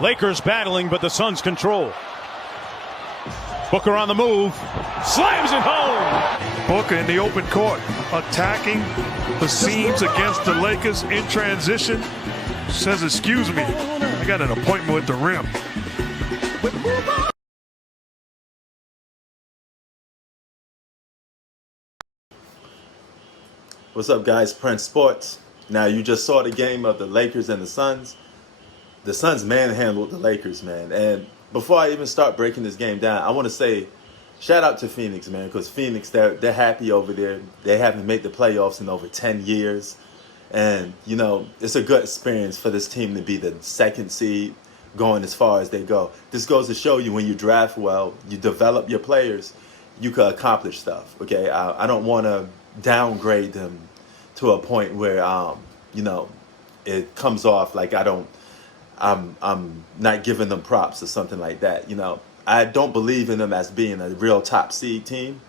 Lakers battling, but the Suns control. Booker on the move, slams it home. Booker in the open court, attacking the seams against the Lakers in transition. Says, excuse me, I got an appointment with the rim. What's up, guys? Prince Sports. Now, you just saw the game of the Lakers and the Suns. The Suns manhandled the Lakers, man. And before I even start breaking this game down, I want to say shout out to Phoenix, man, because Phoenix, they're happy over there. They haven't made the playoffs in over 10 years. And, you know, it's a good experience for this team to be the second seed going as far as they go. This goes to show you when you draft well, you develop your players, you can accomplish stuff, okay? I don't want to downgrade them to a point where, you know, it comes off like I'm not giving them props or something like that. You know, I don't believe in them as being a real top seed team,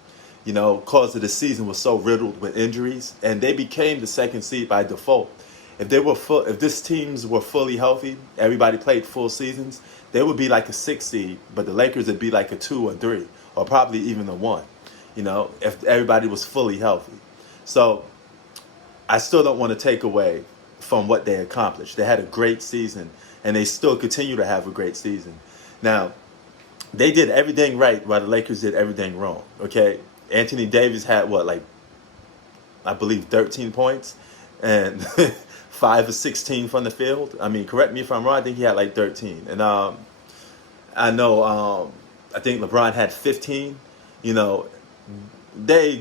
you know, because of the season was so riddled with injuries, and they became the second seed by default. If this teams were fully healthy, everybody played full seasons, they would be like a 6 seed, but the Lakers would be like a 2 or 3, or probably even a 1, you know, if everybody was fully healthy. So I still don't want to take away from what they accomplished. They had a great season, and they still continue to have a great season. Now, they did everything right while the Lakers did everything wrong, okay? Anthony Davis had, I believe 13 points and 5 of 16 from the field. I mean, correct me if I'm wrong, I think he had like 13. And I know, I think LeBron had 15. You know, they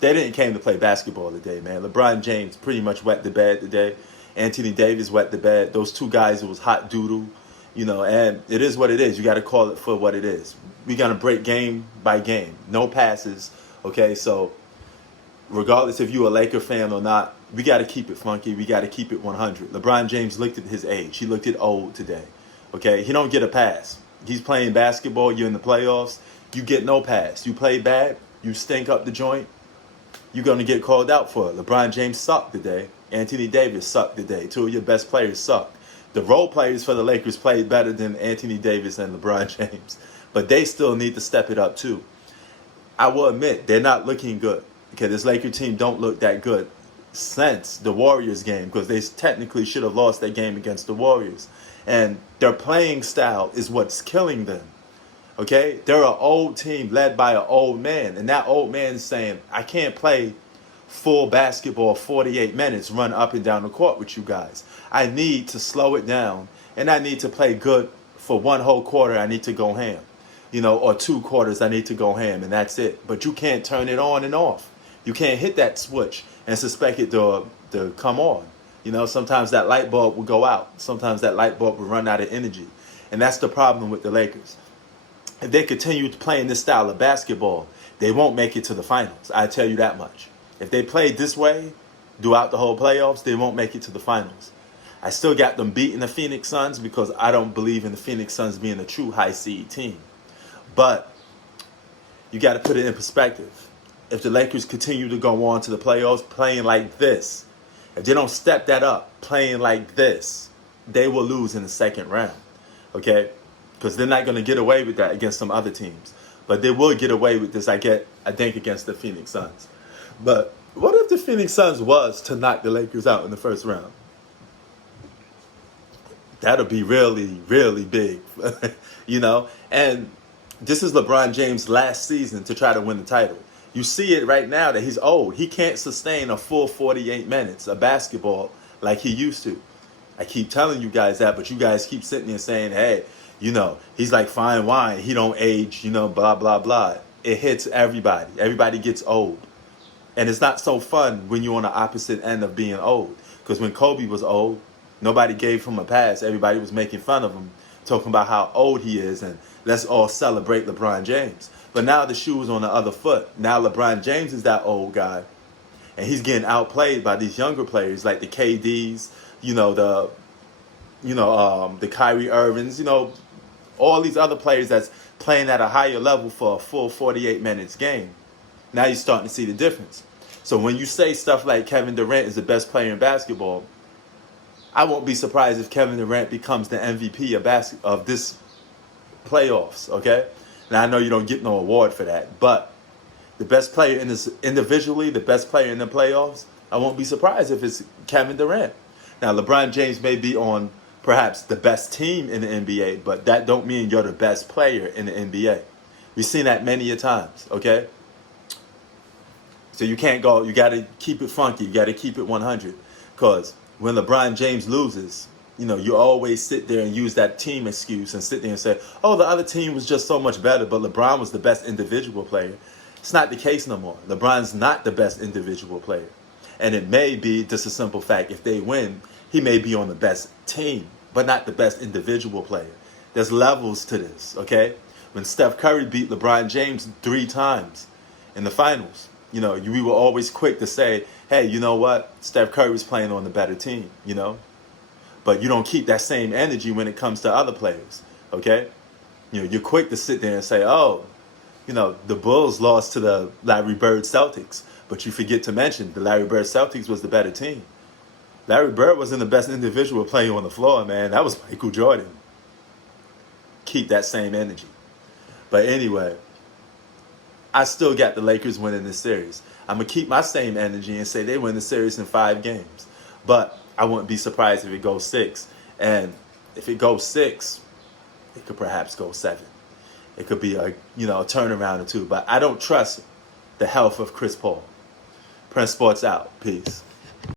didn't came to play basketball today, man. LeBron James pretty much wet the bed today. Anthony Davis wet the bed. Those two guys, it was hot doodle, you know, and it is what it is. You got to call it for what it is. We're going to break game by game. No passes, okay? So regardless if you're a Laker fan or not, we got to keep it funky. We got to keep it 100. LeBron James looked at his age. He looked at old today, okay? He don't get a pass. He's playing basketball. You're in the playoffs. You get no pass. You play bad. You stink up the joint. You're going to get called out for it. LeBron James sucked today. Anthony Davis sucked today. Two of your best players sucked. The role players for the Lakers played better than Anthony Davis and LeBron James. But they still need to step it up too. I will admit, they're not looking good. Okay, this Laker team don't look that good since the Warriors game, because they technically should have lost that game against the Warriors. And their playing style is what's killing them. Okay, they're an old team led by an old man, and that old man is saying, I can't play full basketball 48 minutes, run up and down the court with you guys. I need to slow it down, and I need to play good for one whole quarter. I need to go ham, you know, or 2 quarters I need to go ham, and that's it. But you can't turn it on and off. You can't hit that switch and suspect it to come on. You know, sometimes that light bulb will go out. Sometimes that light bulb will run out of energy, and that's the problem with the Lakers. If they continue playing this style of basketball, they won't make it to the finals. I tell you that much. If they played this way throughout the whole playoffs, they won't make it to the finals. I still got them beating the Phoenix Suns because I don't believe in the Phoenix Suns being a true high seed team. But you got to put it in perspective. If the Lakers continue to go on to the playoffs playing like this, if they don't step that up playing like this, they will lose in the second round. Okay? Because they're not going to get away with that against some other teams. But they will get away with this, I think, against the Phoenix Suns. But what if the Phoenix Suns was to knock the Lakers out in the first round? That'll be really, really big, you know? And this is LeBron James' last season to try to win the title. You see it right now that he's old. He can't sustain a full 48 minutes of basketball like he used to. I keep telling you guys that, but you guys keep sitting there saying, hey, you know, he's like fine wine. He don't age, you know, blah, blah, blah. It hits everybody. Everybody gets old. And it's not so fun when you're on the opposite end of being old. Because when Kobe was old, nobody gave him a pass. Everybody was making fun of him, talking about how old he is, and let's all celebrate LeBron James. But now the shoe's on the other foot. Now LeBron James is that old guy, and he's getting outplayed by these younger players like the KDs, the Kyrie Irvings, all these other players that's playing at a higher level for a full 48 minutes game. Now you're starting to see the difference. So when you say stuff like Kevin Durant is the best player in basketball, I won't be surprised if Kevin Durant becomes the MVP of this playoffs, okay? Now, I know you don't get no award for that, but the best player in this individually, the best player in the playoffs, I won't be surprised if it's Kevin Durant. Now, LeBron James may be on perhaps the best team in the NBA, but that don't mean you're the best player in the NBA. We've seen that many a times, okay? So you can't go, you got to keep it funky, you got to keep it 100. Because when LeBron James loses, you know, you always sit there and use that team excuse and sit there and say, oh, the other team was just so much better, but LeBron was the best individual player. It's not the case no more. LeBron's not the best individual player. And it may be just a simple fact, if they win, he may be on the best team, but not the best individual player. There's levels to this, okay? When Steph Curry beat LeBron James 3 times in the finals, you know, we were always quick to say, hey, you know what? Steph Curry was playing on the better team, you know? But you don't keep that same energy when it comes to other players, okay? You know, you're quick to sit there and say, oh, you know, the Bulls lost to the Larry Bird Celtics, but you forget to mention the Larry Bird Celtics was the better team. Larry Bird wasn't the best individual player on the floor, man. That was Michael Jordan. Keep that same energy. But anyway, I still got the Lakers winning this series. I'm going to keep my same energy and say they win the series in 5 games. But I wouldn't be surprised if it goes 6. And if it goes 6, it could perhaps go 7. It could be a turnaround or 2. But I don't trust the health of Chris Paul. Prince Sports out. Peace.